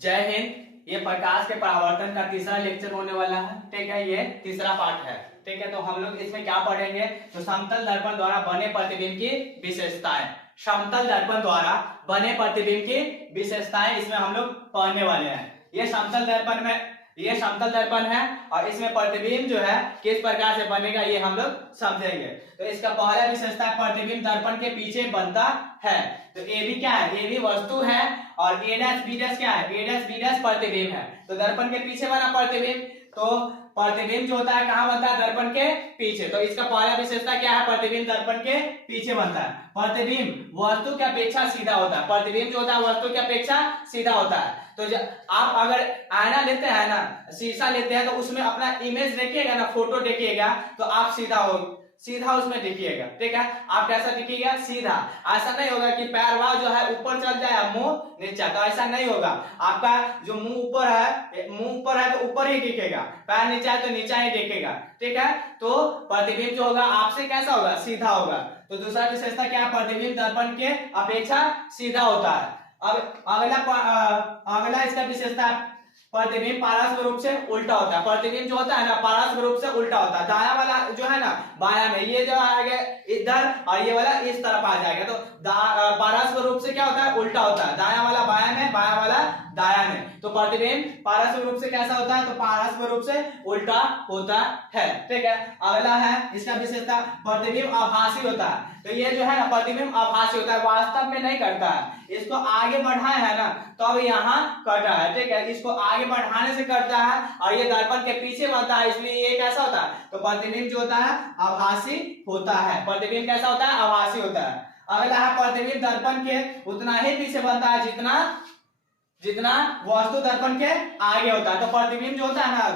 जय हिंद। ये प्रकाश के परावर्तन का तीसरा लेक्चर होने वाला है। ठीक है, ये तीसरा पार्ट है। ठीक है, तो हम लोग इसमें क्या पढ़ेंगे, तो समतल दर्पण द्वारा बने प्रतिबिंब की विशेषताएं। समतल दर्पण द्वारा बने प्रतिबिंब की विशेषताएं इसमें हम लोग पढ़ने वाले हैं। ये समतल दर्पण है और इसमें प्रतिबिंब जो है किस प्रकार से बनेगा ये हम लोग समझेंगे। तो इसका पहला विशेषता है प्रतिबिंब दर्पण के पीछे बनता है। तो ए बी क्या है, ए बी वस्तु है और ए डैश बी डैश क्या है, ए डैश बी डैश प्रतिबिंब है। तो दर्पण के पीछे बना प्रतिबिंब, तो प्रतिबिंब जो होता है कहां बनता है, दर्पण के पीछे। तो इसका पहला विशेषता क्या है, प्रतिबिंब दर्पण के पीछे बनता है। प्रतिबिंब वस्तु की अपेक्षा सीधा होता है। प्रतिबिंब जो होता है वस्तु की अपेक्षा सीधा होता है। तो आप अगर आईना लेते हैं ना, शीशा लेते हैं, तो उसमें अपना इमेज देखिएगा ना, फोटो देखिएगा, तो आप सीधा उसमें दिखिएगा। ठीक है, आप कैसा दिखिएगा, सीधा। ऐसा नहीं होगा कि पैरवा जो है ऊपर चल जाए, मुंह नीचे, तो ऐसा नहीं होगा। आपका जो मुंह ऊपर है तो ऊपर ही दिखेगा, पैर नीचे है तो नीचा ही दिखेगा। ठीक है, तो प्रतिबिंब जो होगा आपसे कैसा होगा, सीधा होगा। तो दूसरा विशेषता क्या है, प्रतिबिंब दर्पण के अपेक्षा सीधा होता है। अब अगला इसका विशेषता, प्रतिबिंब पारस्पर रूप से उल्टा होता है। प्रतिबिंब जो होता है ना पारस्पर रूप से उल्टा होता है। दाया वाला जो है ना बाया में, ये जो आएगा इधर और ये वाला इस तरफ आ जाएगा। तो पारस्पर रूप से क्या होता है, उल्टा होता है। दाया वाला बाया में, बाया वाला दाया में। तो प्रतिबिंब पारस्पर रूप से कैसा होता है, तो पारस्पर रूप से उल्टा होता है। ठीक है, अगला है इसका विशेषता, प्रतिबिंब आभासी होता है। तो ये जो है ना प्रतिबिंब आभासी होता है, वास्तव में नहीं करता है। इसको आगे बढ़ाए है ना तो अब यहाँ कट रहा है। ठीक है, इसको आगे बढ़ाने से करता है और ये दर्पण के पीछे बनता है, इसलिए ये कैसा होता है, तो प्रतिबिंब जो होता है आभासी होता है। प्रतिबिंब कैसा होता है, आभासी होता है। अगला है प्रतिबिंब दर्पण के उतना ही पीछे बनता है जितना वस्तु दर्पण के आगे होता है। तो प्रतिबिंब जो होता है ना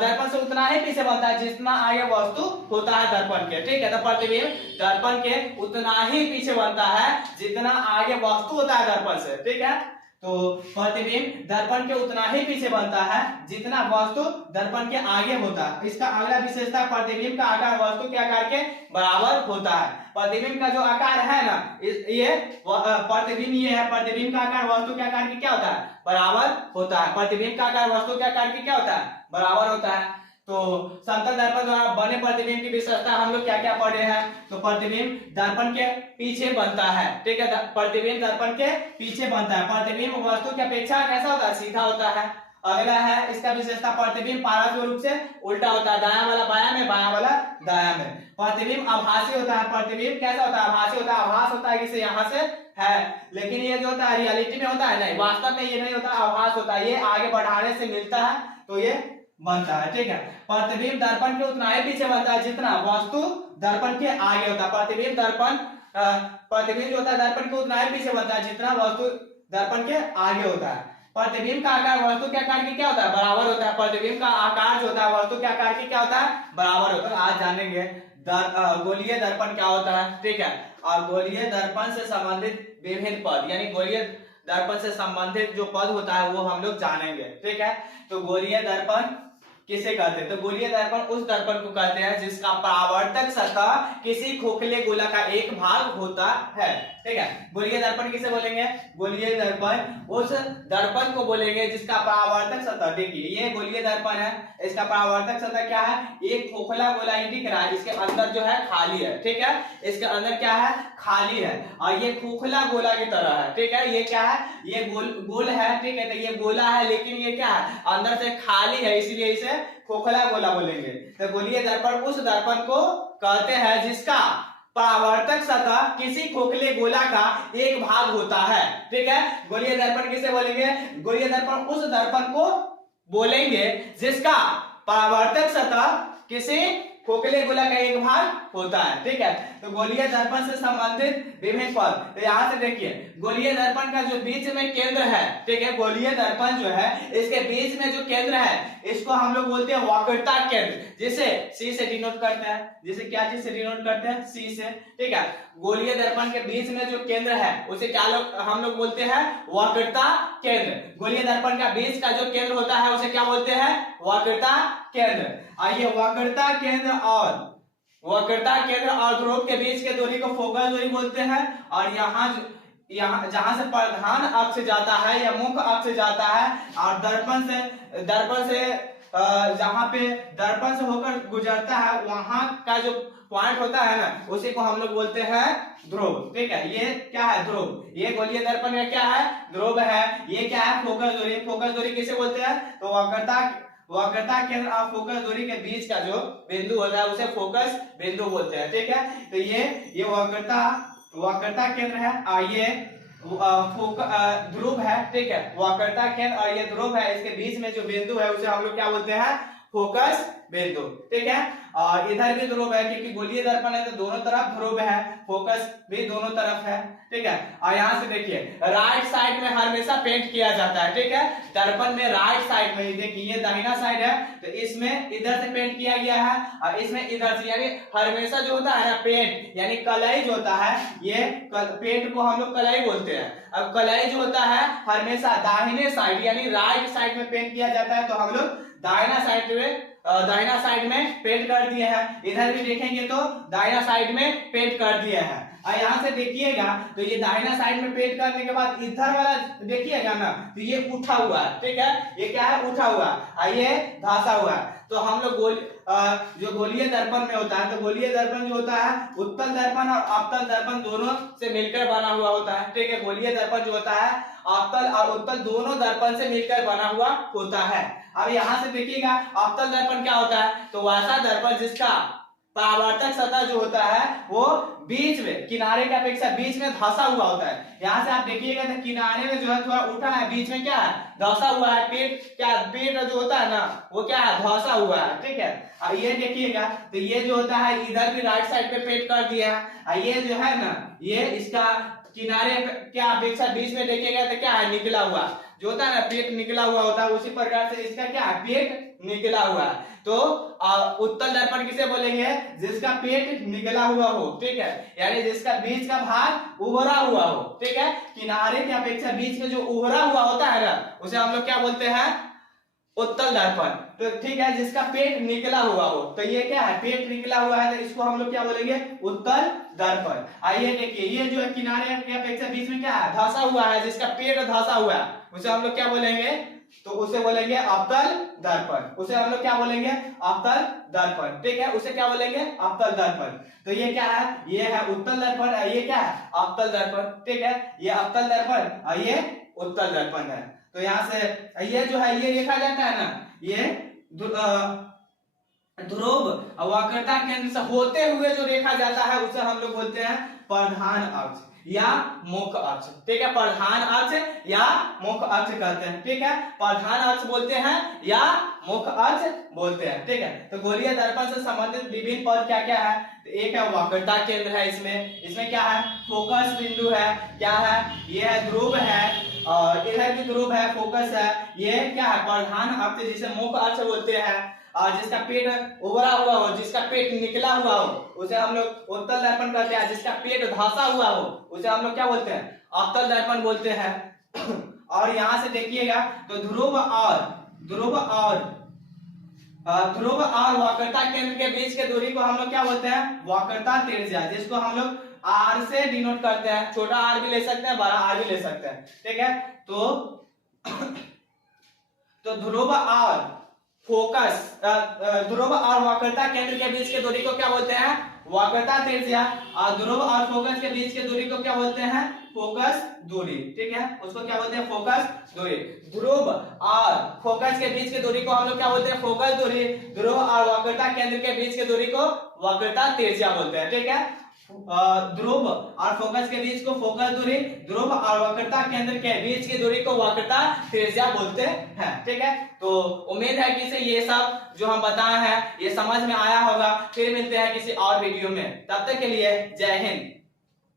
दर्पण से उतना ही पीछे बनता है जितना आगे वस्तु होता है दर्पण के। ठीक है, तो प्रतिबिंब दर्पण के उतना ही पीछे बनता है जितना आगे वस्तु होता है दर्पण से। ठीक है, तो प्रतिबिंब दर्पण के उतना ही पीछे बनता है जितना वस्तु दर्पण के आगे होता है। इसका अगला विशेषता, प्रतिबिंब का आकार वस्तु के आकार के बराबर होता है। प्रतिबिंब का जो आकार है ना, ये प्रतिबिंब ये है, प्रतिबिंब का आकार वस्तु के आकार के क्या होता है, बराबर होता है। प्रतिबिंब का आकार वस्तु के आकार के क्या होता है, बराबर होता है। तो समतल दर्पण द्वारा बने प्रतिबिंब की विशेषता हम लोग क्या क्या पढ़े हैं, तो प्रतिबिंब दर्पण के पीछे बनता है। ठीक है, प्रतिबिंब दर्पण के पीछे बनता है। प्रतिबिंब वस्तु की अपेक्षा कैसा होता है, सीधा होता है। अगला है इसका विशेषता, प्रतिबिंब पारस्पर रूप से उल्टा होता है। दाया वाला बाया में, बाया वाला दाया में। प्रतिबिंब आभासी होता है। प्रतिबिंब कैसा होता है, आभासी होता है। आभास होता है कि यहाँ से है, लेकिन ये जो होता है रियलिटी में होता है नहीं, वास्तव में ये नहीं होता, आभास होता है। ये आगे बढ़ाने से मिलता है तो ये बनता है। ठीक है, प्रतिबिंब दर्पण के उतना ही पीछे बनता है जितना वस्तु दर्पण के आगे होता है। प्रतिबिंब जो होता है दर्पण के उतना ही पीछे बनता है जितना वस्तु दर्पण के आगे होता है। प्रतिबिंब का आकार वस्तु के आकार की क्या होता है, बराबर होता है। प्रतिबिंब का आकार जो होता है वस्तु के आकार की क्या होता है, बराबर होता है। आज जानेंगे गोलीय दर्पण क्या होता है। ठीक है, और गोलीय दर्पण से संबंधित विभिन्न पद, यानी गोलीय दर्पण से संबंधित जो पद होता है वो हम लोग जानेंगे। ठीक है, तो गोलीय दर्पण किसे कहते हैं, तो गोलीय दर्पण उस दर्पण को कहते हैं जिसका परावर्तक सतह किसी खोखले गोला का एक भाग होता है। ठीक है, गोलीय दर्पण किसे बोलेंगे, गोलीय दर्पण उस दर्पण को बोलेंगे जिसका परावर्तक सतह, देखिए ये गोलीय दर्पण है, इसका परावर्तक सतह क्या है, एक खोखला गोला ही दिख रहा है, इसके अंदर जो है खाली है। ठीक है, इसके अंदर क्या है, खाली है और ये खोखला गोला की तरह है। ठीक है, ये क्या है, ये गोल है। ठीक है, तो ये गोला है लेकिन ये क्या है, अंदर से खाली है, इसलिए इसे खोखला गोला बोलेंगे। तो गोलीय दर्पण उस दर्पण को कहते हैं जिसका परावर्तक सतह किसी खोखले गोला का एक भाग होता है। ठीक है, गोलीय दर्पण किसे बोलेंगे, गोलीय दर्पण उस दर्पण को बोलेंगे जिसका परावर्तक सतह किसी खोखले गोला का एक भाग होता है। ठीक है, तो गोलीय दर्पण से संबंधित विभिन्न पद, तो यहाँ से देखिए गोलीय दर्पण का जो बीच में केंद्र है, ठीक है, गोलीय दर्पण जो है इसके बीच में जो केंद्र है इसको हम लोग बोलते हैं वक्रता केंद्र, जिसे सी से डिनोट करते हैं। जिसे क्या चीज से डिनोट करते हैं, सी से। ठीक है, गोलीय दर्पण के बीच में जो केंद्र है उसे क्या हम लोग बोलते हैं, वक्रता केंद्र। गोलीय दर्पण का बीच का जो केंद्र होता है उसे क्या बोलते हैं, वक्रता केंद्र। आइए, वक्रता केंद्र और ध्रुव के बीच के दूरी को फोकल दूरी बोलते हैं। और यहाँ यहाँ जहां से प्रधान अक्ष जाता है या मुख्य अक्ष जाता है और दर्पण से जहां पे दर्पण से होकर गुजरता है वहां का जो पॉइंट होता है ना उसी को हम लोग बोलते हैं ध्रुव। ठीक है, ये क्या है? ध्रुव। ये गोलीय दर्पण में क्या है? ध्रुव है। ये क्या है? फोकस दूरी। फोकस दूरी किसे बोलते हैं? तो वक्रता केंद्र और फोकस दूरी के बीच का जो बिंदु होता है उसे फोकस बिंदु बोलते हैं। ठीक है, तो ये वक्रता केंद्र है और ये ध्रुव है। ठीक है, वक्रता केंद्र और ये ध्रुव है, इसके बीच में जो बिंदु है उसे हम लोग क्या बोलते हैं? फोकस बिंदु। ठीक है, और इधर भी ध्रुव है क्योंकि गोलीय दर्पण है तो दोनों तरफ ध्रुव है, फोकस भी दोनों तरफ है। ठीक है, और यहाँ से देखिए राइट साइड में हमेशा पेंट किया जाता है। ठीक है, दर्पण में राइट साइड में देखिए ये दाहिना साइड है तो इसमें इधर से पेंट किया गया है और इसमें इधर से, यानी हमेशा जो होता है ना पेंट यानी कलाई जो होता है ये पेंट को हम लोग कलाई बोलते हैं। अब कलाई जो होता है हमेशा दाहिने साइड यानी राइट साइड में पेंट किया जाता है तो हम लोग दाहिना साइड में पेंट कर दिए हैं। इधर भी देखेंगे तो दाहिना साइड में पेंट कर दिए हैं। और यहाँ से देखिएगा तो ये दाहिना साइड में पेंट करने के बाद इधर वाला देखिएगा ना तो ये उठा हुआ है। ठीक है, ये क्या है? उठा हुआ और ये धंसा हुआ है। तो हम लोग जो गोलीय दर्पण में होता है तो गोलीय दर्पण जो होता है उत्तल दर्पण और अवतल दर्पण दोनों से मिलकर बना हुआ होता है। ठीक है, गोलीय दर्पण जो होता है अवतल और उत्तल दोनों दर्पण से मिलकर बना हुआ होता है। अब यहाँ से देखिएगा अवतल दर्पण क्या होता है? तो वैसा दर्पण जिसका परावर्तक सतह जो होता है वो बीच में किनारे के अपेक्षा बीच में धंसा हुआ होता है। यहाँ से आप देखिएगा तो किनारे में जो है थोड़ा उठा है, बीच में क्या है? धंसा हुआ है। पेट जो होता है ना वो क्या है? धंसा हुआ है। ठीक है, अब ये देखिएगा तो ये जो होता है इधर भी राइट साइड पे पेंट कर दिया है। ये जो है ना ये इसका किनारे क्या अपेक्षा बीच में देखिएगा तो क्या है? निकला हुआ जो होता है ना पेट निकला हुआ होता है, उसी प्रकार से इसका क्या है? पेट निकला हुआ है। तो उत्तल दर्पण किसे बोलेंगे? जिसका पेट निकला हुआ हो। ठीक है, यानी जिसका बीच का भाग उभरा हुआ हो। ठीक है, किनारे की अपेक्षा बीच में जो उभरा हुआ होता है ना उसे हम लोग क्या बोलते हैं? उत्तल दर्पण। तो ठीक है, जिसका पेट निकला हुआ हो तो ये क्या है? पेट निकला हुआ है तो इसको हम लोग क्या बोलेंगे? उत्तल दर्पण। आइए देखिए ये जो है किनारे की अपेक्षा बीच में क्या है? धंसा हुआ है, जिसका पेट धंसा हुआ है उसे हम लोग क्या बोलेंगे? तो उसे बोलेंगे अवतल दर्पण। उसे हम लोग क्या बोलेंगे? अवतल दर्पण। ठीक है, उसे क्या बोलेंगे? अवतल दर्पण। तो ये क्या है? ये है उत्तल दर्पण, ये क्या है? अवतल दर्पण। ठीक है, ये अवतल दर्पण और ये उत्तल दर्पण है। तो यहाँ से ये जो है ये देखा जाता है ना ये ध्रुव वक्रता केंद्र से होते हुए जो देखा जाता है उसे हम लोग बोलते हैं प्रधान अक्ष या मुख्य अक्ष। ठीक है, प्रधान अक्ष या मुख्य अक्ष कहते हैं। ठीक है, प्रधान अक्ष बोलते हैं या मुख्य अक्ष बोलते हैं। ठीक है, तो गोलीय दर्पण से संबंधित विभिन्न पद क्या क्या है? तो एक है वक्रता केंद्र है, इसमें क्या है? फोकस बिंदु है। क्या है? ये है ध्रुव है और इधर भी ध्रुव है, फोकस है। ये क्या है? प्रधान अक्ष जिसे मुख्य अक्ष बोलते हैं। और जिसका पेट उभरा हुआ हो, जिसका पेट निकला हुआ हो उसे हम लोग उत्तल दर्पण कहते हैं। जिसका पेट धंसा हुआ हो उसे हम लोग क्या बोलते हैं? अवतल दर्पण बोलते हैं। और यहाँ से देखिएगा तो ध्रुव और वक्रता केंद्र के बीच के दूरी को हम लोग क्या बोलते हैं? वक्रता त्रिज्या, जिसको हम लोग आर से डिनोट करते हैं। छोटा आर भी ले सकते हैं, बड़ा आर भी ले सकते हैं। ठीक है, तो ध्रुव और वक्रता केंद्र के बीच के दूरी को क्या बोलते हैं? वक्रता त्रिज्या। और ध्रुव और फोकस के बीच के दूरी को क्या बोलते हैं? फोकस दूरी। ठीक है, उसको क्या बोलते हैं? फोकस दूरी। ध्रुव और फोकस के बीच की दूरी को हम लोग क्या बोलते हैं? फोकस दूरी। ध्रुव और वक्रता केंद्र के बीच की दूरी को वक्रता त्रिज्या बोलते हैं। ठीक है, ध्रुव और फोकस के बीच को फोकस दूरी, ध्रुव और वक्रता केंद्र के बीच की दूरी को वक्रता त्रिज्या बोलते हैं। ठीक है, तो उम्मीद है कि ये सब जो हम बताए हैं ये समझ में आया होगा। फिर मिलते हैं किसी और वीडियो में, तब तक के लिए जय हिंद।